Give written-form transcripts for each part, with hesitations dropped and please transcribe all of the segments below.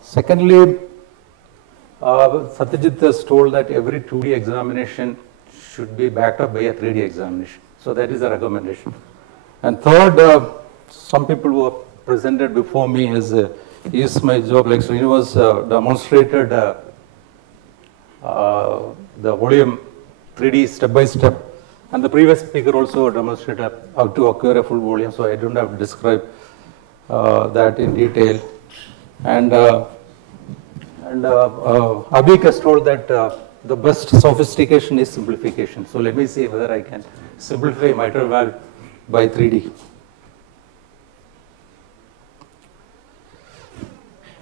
Secondly, Satyajit has told that every 2D examination should be backed up by a 3D examination. So that is a recommendation. And third, some people who have presented before me is my job like Srinivas demonstrated the volume 3D step by step. And the previous speaker also demonstrated how to acquire a full volume, so I don't have to describe that in detail. And Abhik has told that the best sophistication is simplification. So let me see whether I can simplify mitral valve by 3D.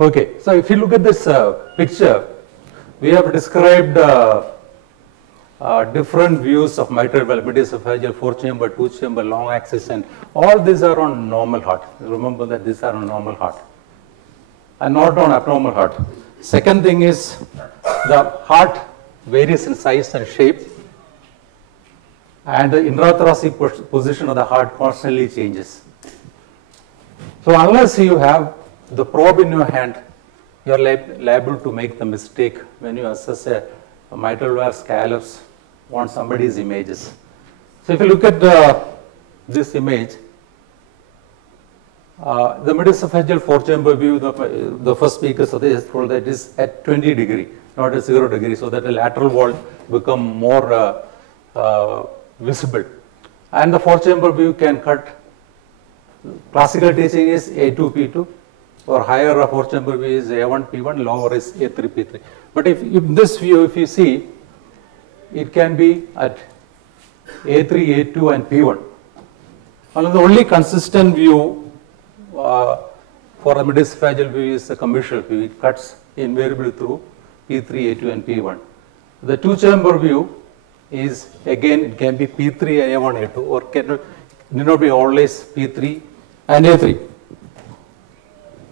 Okay, so if you look at this picture, we have described different views of mitral valve, mid-esophageal, 4-chamber, 2-chamber, long axis, and all these are on normal heart. Remember that these are on normal heart and not on abnormal heart. Second thing is the heart varies in size and shape, and the intrathoracic position of the heart constantly changes. So unless you have the probe in your hand, you are liable to make the mistake when you assess a mitral valve scallops on somebody's images. So if you look at this image, the mid-esophageal 4-chamber view, the first speaker has told that it is at 20 degree, not at 0 degree, so that the lateral wall become more visible. And the 4-chamber view can cut. Classical teaching is A2P2, or higher 4-chamber view is A1P1, lower is A3P3. But if this view, if you see, it can be at A3, A2 and P1. One of the only consistent view for a mid-esophageal view is the commissure view. It cuts invariably through P3, A2 and P1. The 2-chamber view is, again, it can be P3, A1, A2, or need not be always P3 and A3.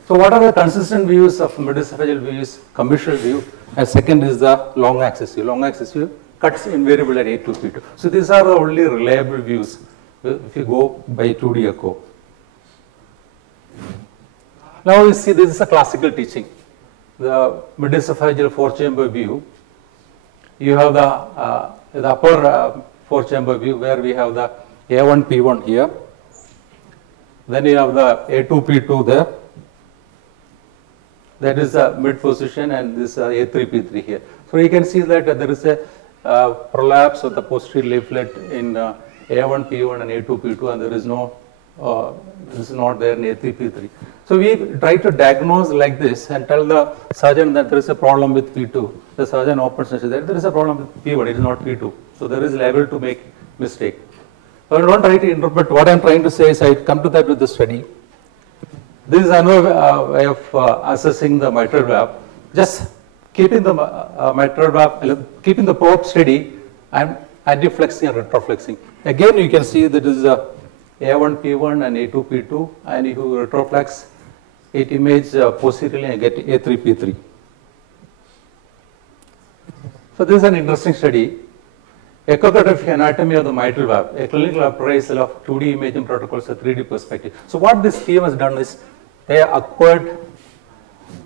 So what are the consistent views of mid-esophageal views? Commissure view, and second is the long axis view. Long axis view cuts invariably at A2, P2. So these are the only reliable views if you go by 2D echo. Now you see this is a classical teaching. The mid-esophageal 4-chamber view, you have the upper 4-chamber view where we have the A1, P1 here. Then you have the A2, P2 there. That is the mid position, and this A3, P3 here. So you can see that there is a prolapse of the posterior leaflet in A1, P1 and A2, P2, and there is no, this is not there in A3, P3. So we try to diagnose like this and tell the surgeon that there is a problem with P2. The surgeon opens and says that there is a problem with P1, it is not P2. So there is liable to make mistake. So I don't try to interpret. What I am trying to say is I come to that with the study. This is another way of assessing the mitral valve. Just keeping the mitral valve, keeping the probe steady and anti-flexing and retroflexing. Again, you can see that this is a A1, P1 and A2, P2, and if you retroflex, it image posteriorly and get A3, P3. So this is an interesting study. Echocardiographic anatomy of the mitral valve, a clinical appraisal of 2D imaging protocols, a 3D perspective. So what this team has done is they acquired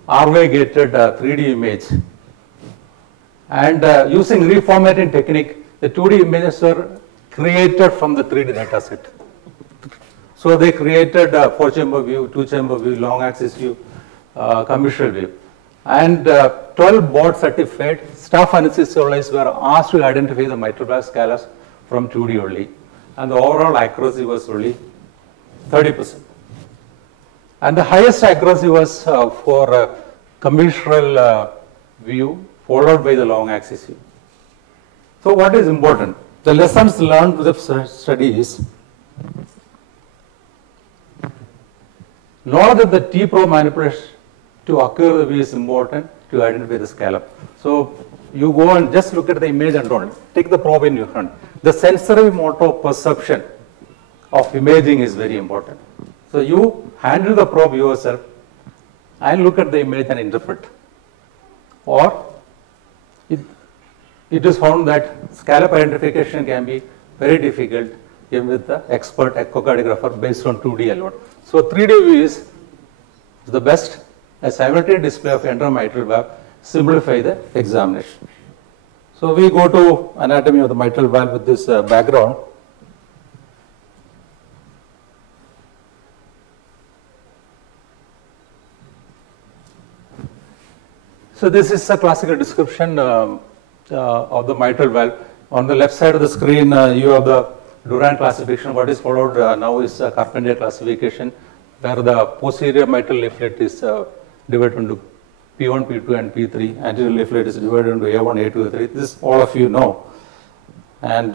RY gated 3D image, and using reformatting technique, the 2D images were created from the 3D data set. So they created a 4-chamber view, 2-chamber view, long axis view, commissure view. And 12 board certified staff anesthesiologists were asked to identify the mitral valve scallops from 2D only. And the overall accuracy was only 30%. And the highest accuracy was for commissural view followed by the long axis view. So what is important? The lessons learned with the study is know that the T-probe manipulation to acquire the view is important to identify the scallop. So you go and just look at the image and don't take the probe in your hand. The sensory motor perception of imaging is very important. So you handle the probe yourself and look at the image and interpret. Or it is found that scallop identification can be very difficult even with the expert echocardiographer based on 2D alone. So 3D view is the best, a simultaneous display of entire mitral valve simplify the examination. So we go to anatomy of the mitral valve with this background. So this is a classical description of the mitral valve. On the left side of the screen, you have the Durand classification. What is followed now is Carpentier classification, where the posterior mitral leaflet is divided into P1, P2, and P3. Anterior leaflet is divided into A1, A2, A3. This all of you know. And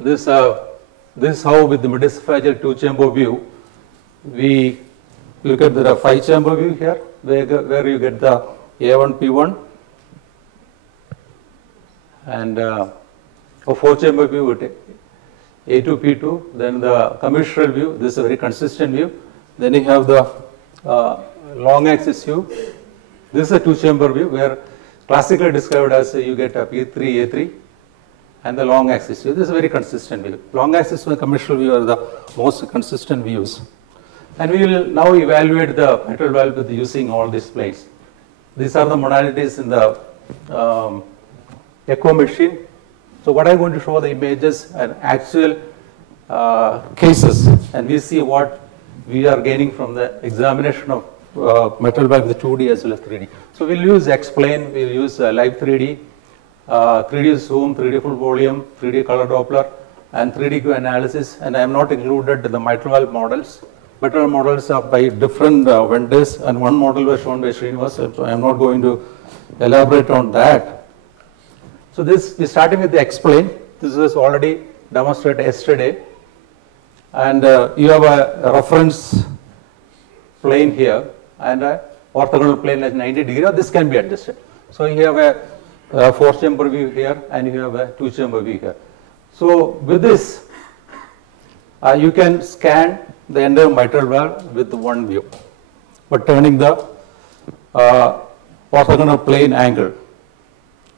this is how, with the midesophageal two-chamber view, we look at the 5-chamber view here, where you get the A1, P1, and a 4-chamber view with A2, P2, then the commissural view. This is a very consistent view. Then you have the long axis view. This is a 2-chamber view where classically described as you get a P3, A3, and the long axis view. This is a very consistent view. Long axis and commissural view are the most consistent views. And we will now evaluate the mitral valve with using all these planes. These are the modalities in the echo machine. So what I'm going to show the images and actual cases, and we see what we are gaining from the examination of mitral valve with 2D as well as 3D. So we'll use X-plane, we'll use live 3D, 3D zoom, 3D full volume, 3D color Doppler, and 3D Q analysis. And I have not included the mitral valve models. Mitral valve models are by different vendors, and one model was shown by Srinivas, so I am not going to elaborate on that. So this, we're starting with the X-plane. This was already demonstrated yesterday. And you have a reference plane here and a orthogonal plane at 90 degrees. This can be adjusted. So you have a 4-chamber view here and you have a 2-chamber view here. So with this, you can scan the entire mitral valve with one view, but turning the orthogonal plane angle.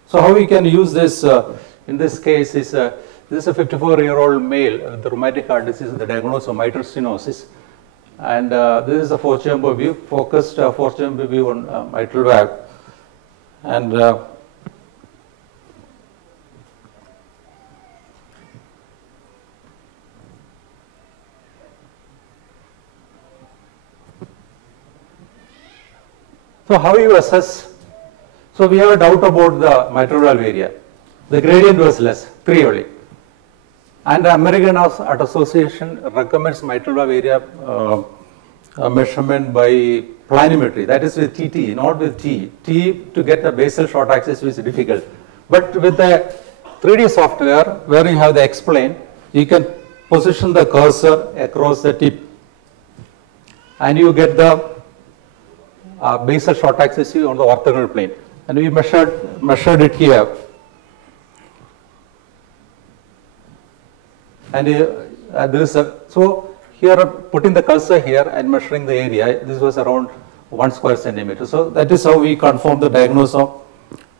So how we can use this in this case is this is a 54-year-old male with rheumatic heart disease, the diagnosis of mitral stenosis, and this is a 4-chamber view, focused 4-chamber view on mitral valve, and so how you assess? So we have a doubt about the mitral valve area. The gradient was less, 3 only. And the American Heart Association recommends mitral valve area measurement by planimetry. That is with TT, not with T. T to get the basal short axis is difficult. But with the 3D software, where you have the X-plane, you can position the cursor across the tip, and you get the basal short axis on the orthogonal plane. And we measured it here. And so here putting the cursor here and measuring the area, this was around 1 square centimeter. So that is how we confirm the diagnosis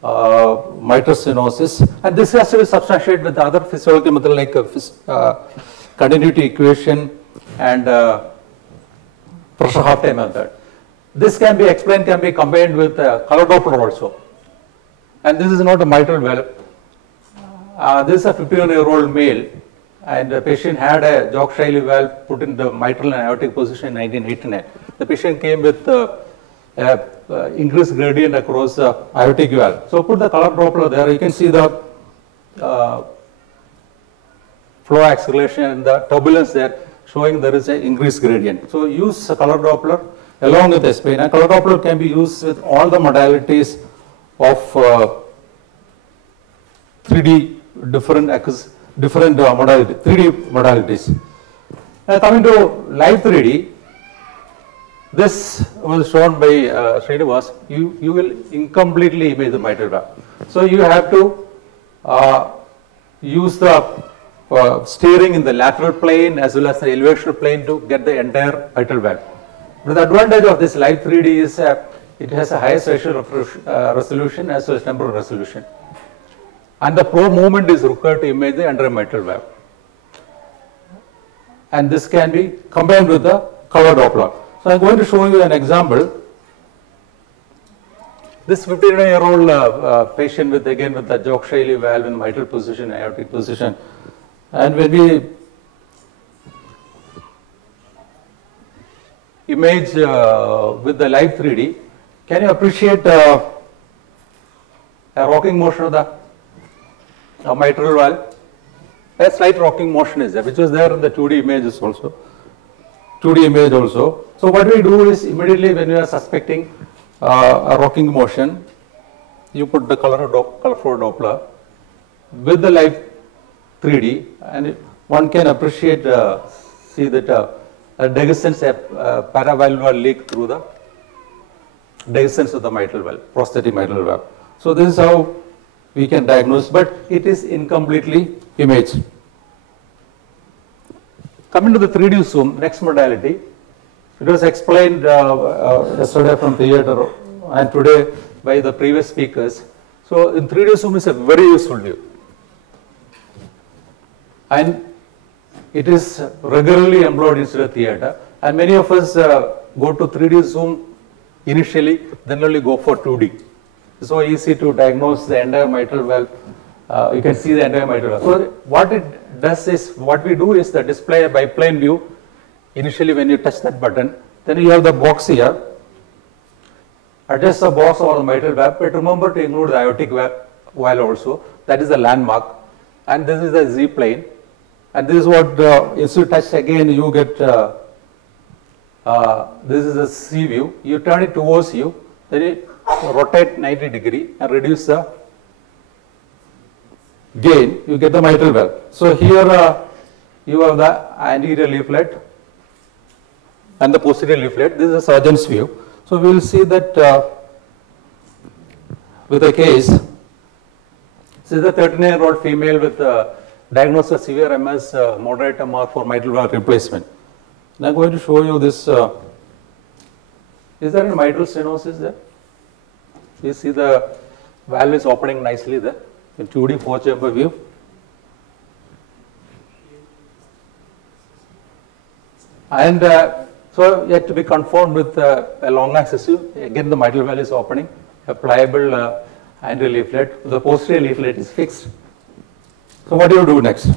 of mitral stenosis. And this has to be substantiated with other physiological methods like continuity equation and pressure half time method. This can be explained, can be combined with color Doppler also. And this is not a mitral valve. This is a 51-year-old male, and the patient had a Jock-Shiley valve put in the mitral and aortic position in 1989. The patient came with increased gradient across the aortic valve. So put the color Doppler there, you can see the flow acceleration and the turbulence there, showing there is an increased gradient. So use a color Doppler along with S-plane. And color Doppler can be used with all the modalities of 3D different modalities, 3D modalities. Now coming to live 3D, this was shown by Srinivas. You will incompletely image the mitral valve. So you have to use the steering in the lateral plane as well as the elevation plane to get the entire mitral valve. But the advantage of this live 3D is it has a higher spatial resolution as well as temporal resolution. And the probe movement is required to image the entire mitral valve. And this can be combined with the color Doppler. So I'm going to show you an example. This 59-year-old patient with again with the Jock-Shiley valve in mitral position, aortic position, and when we image with the live 3D, can you appreciate a rocking motion of the mitral valve? A slight rocking motion is there, which was there in the 2D images also. 2D image also. So what we do is immediately when we are suspecting a rocking motion, you put the colorful Doppler with the live 3D, and one can appreciate, see that a dehiscence, paravalvular leak through the dehiscence of the mitral valve, prosthetic mitral valve. So this is how we can diagnose, but it is incompletely imaged. Coming to the 3D zoom, next modality, it was explained yesterday from theater and today by the previous speakers. So in 3D zoom is a very useful view, and it is regularly employed in the theater, and many of us go to 3D zoom initially, then only go for 2D. So easy to diagnose the entire mitral valve. You can see the entire mitral valve. So what it does is, what we do is the display by plane view. Initially when you touch that button, then you have the box here. Adjust the box over the mitral valve, but remember to include the aortic valve also. That is the landmark, and this is the Z plane. And this is what, if you touch again, you get, this is a C view. You turn it towards you, then you rotate 90 degree and reduce the gain, you get the mitral valve. So here you have the anterior leaflet and the posterior leaflet. This is a surgeon's view. So we will see that with a case, this is a 39-year-old female with diagnosed of severe MS, moderate MR for mitral valve replacement. Now I'm going to show you this. Is there any mitral stenosis there? You see the valve is opening nicely there in 2D 4-chamber view. And so yet to be confirmed with a long axis view. Again the mitral valve is opening, a pliable anterior leaflet. The posterior leaflet is fixed. So what do you do next?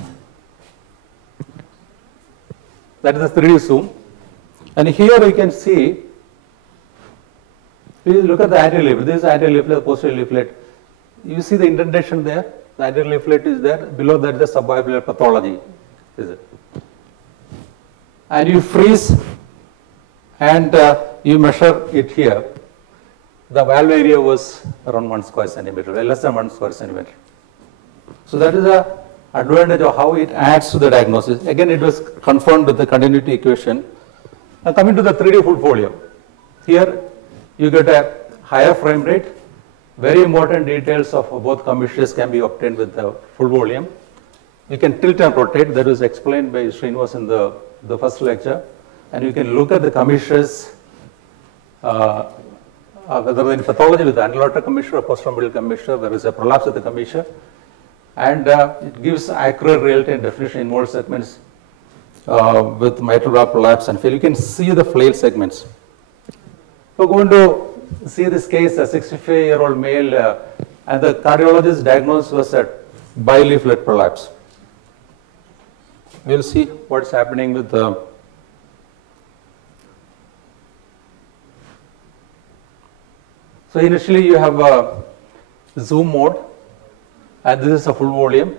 That is the 3D zoom. And here you can see, please look at the anterior leaflet. This is anterior leaflet, the posterior leaflet. You see the indentation there. The anterior leaflet is there. Below that is the subvalvular pathology. Is it? And you freeze and you measure it here. The valve area was around 1 square centimeter, less than 1 square centimeter. So that is the advantage of how it adds to the diagnosis. Again, it was confirmed with the continuity equation. Now coming to the 3D full folio. Here you get a higher frame rate. Very important details of both commissures can be obtained with the full volume. You can tilt and rotate. That was explained by Srinivas in the first lecture. And you can look at the commissures, whether in pathology with the anterolateral commissure or posterolateral commissure, there is a prolapse of the commissure. And it gives accurate real-time definition in more segments with mitral valve prolapse and fail. You can see the flail segments. We're going to see this case, a 65-year-old male, and the cardiologist diagnosed was a bileaflet prolapse. We'll see what's happening with the so initially you have a zoom mode, and this is a full volume.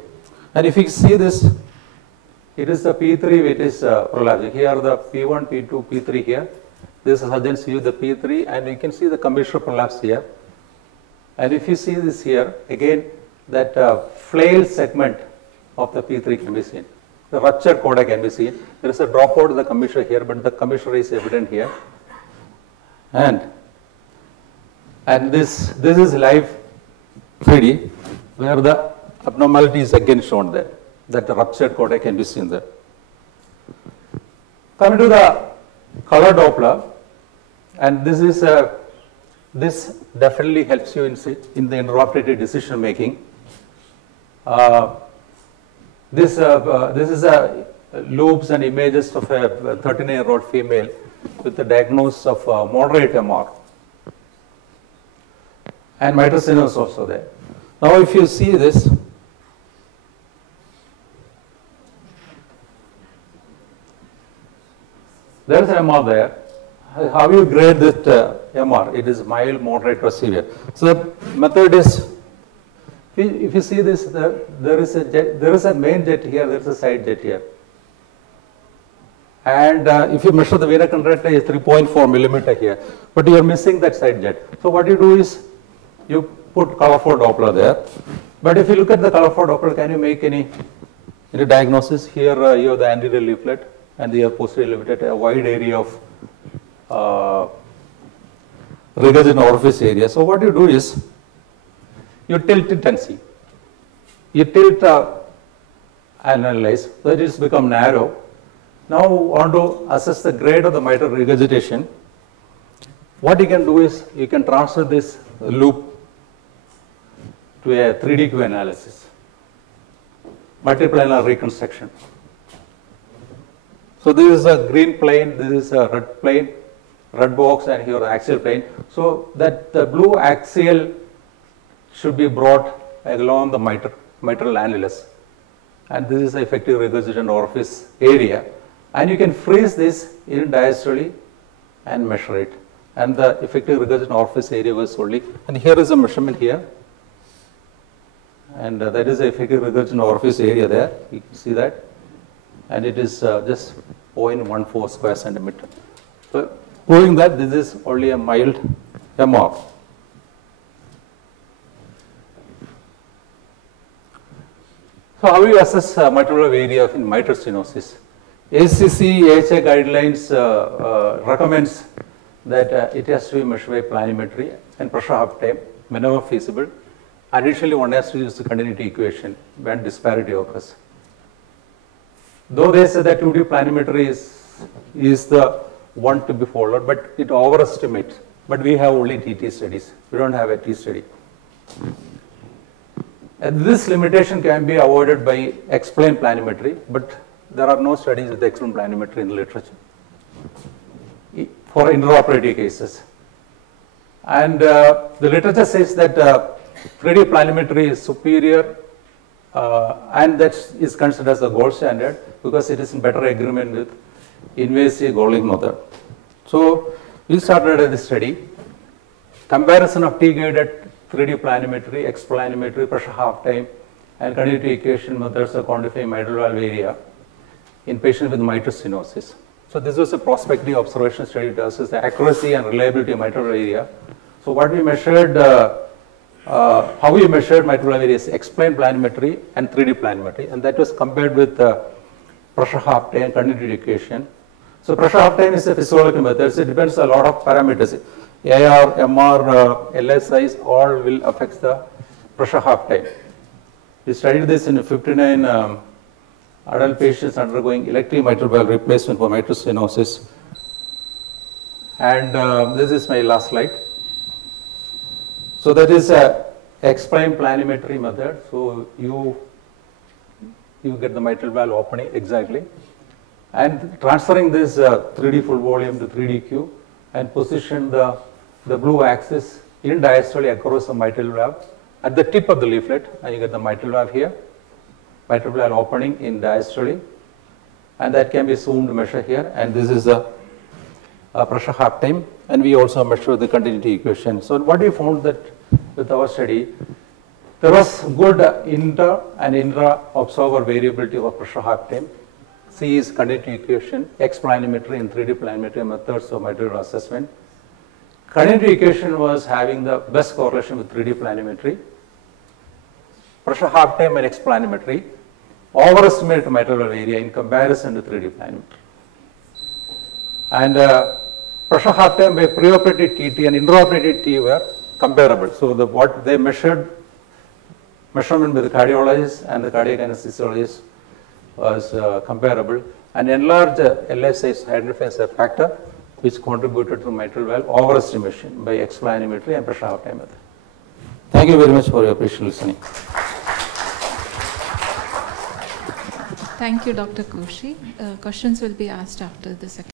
And if you see this, it is the P3 which is prolapse. Here are the P1, P2, P3 here. This is surgeon's view, the P3, and you can see the commissure prolapse here. And if you see this here, again, that flail segment of the P3 can be seen. The ruptured coda can be seen. There is a dropout of the commissure here, but the commissure is evident here. And this is live 3D, where the abnormality is again shown there, that the ruptured coda can be seen there. Coming to the color Doppler, and this is this definitely helps you in the intraoperative decision making. This is loops and images of a 39-year-old female with the diagnosis of moderate MR. And mitral stenosis also there. Now if you see this, there is an MR there. How you grade that MR? It is mild, moderate or severe. So the method is, if you see this, there is a main jet here, there is a side jet here. And if you measure the vena contracta, it's 3.4 millimeter here, but you are missing that side jet. So what you do is, you put colorful Doppler there. But if you look at the colorful Doppler, can you make any diagnosis? Here you have the anterior leaflet and the posterior leaflet, a wide area of regurgitant orifice area. So what you do is, you tilt it and see. You tilt and analyze, so it has become narrow. Now want to assess the grade of the mitral regurgitation. What you can do is, you can transfer this loop to a 3DQ analysis, multiplanar reconstruction. So this is a green plane, this is a red plane, red box, and here the axial plane. So that the blue axial should be brought along the mitral annulus, and this is the effective regurgitant orifice area. And you can freeze this in diastole and measure it. And the effective regurgitant orifice area was only, and here is a measurement here. And that is the effective regurgitant orifice area there. You can see that. And it is just 0.14 square centimeter. So proving that this is only a mild MR. So how do you assess mitral valve area in mitral stenosis? ACC AHA guidelines recommends that it has to be measured by planimetry and pressure half time whenever feasible. Additionally, one has to use the continuity equation when disparity occurs. Though they say that 2D planimetry is the one to be followed, but it overestimates. But we have only TT studies. We don't have a T study. And this limitation can be avoided by explained planimetry, but there are no studies with explained planimetry in the literature for intraoperative cases. And the literature says that 3D planimetry is superior and that is considered as the gold standard because it is in better agreement with invasive Gorlin method. So we started this study, comparison of T-guided 3D planimetry, X planimetry, pressure half time, and continuity equation methods of quantifying mitral valve area in patients with mitral stenosis. So this was a prospective observation study to assess the accuracy and reliability of mitral valve area. So what we measured, how we measured mitral valve area is explained planimetry and 3D planimetry, and that was compared with pressure half time and continuity equation. So pressure half time is a physiological method. So it depends on a lot of parameters. AR, MR, LSIs all will affect the pressure half time. We studied this in 59 adult patients undergoing elective mitral valve replacement for mitral stenosis. And this is my last slide. So that is a explained planimetry method. So you get the mitral valve opening exactly. And transferring this 3D full volume to 3DQ and position the blue axis in diastole across the mitral valve at the tip of the leaflet, and you get the mitral valve here, mitral valve opening in diastole, and that can be zoomed measure here, and this is the pressure half time, and we also measure the continuity equation. So what we found that with our study, there was good inter and intra observer variability of pressure half time. C is continuity equation, X planimetry and 3D planimetry methods of mitral valve assessment. Continuity equation was having the best correlation with 3D planimetry. Pressure half time and X planimetry overestimate mitral valve area in comparison to 3D planimetry. And pressure half time by preoperative TT and intraoperative T were comparable. So what they measured, measurement by the cardiologist and the cardiac anesthesiologist was comparable, and enlarged LSI is identified as a factor which contributed to mitral valve overestimation by X planimetry and pressure half time method. Thank you very much for your patient listening. Thank you, Dr. Koshy. Questions will be asked after the second.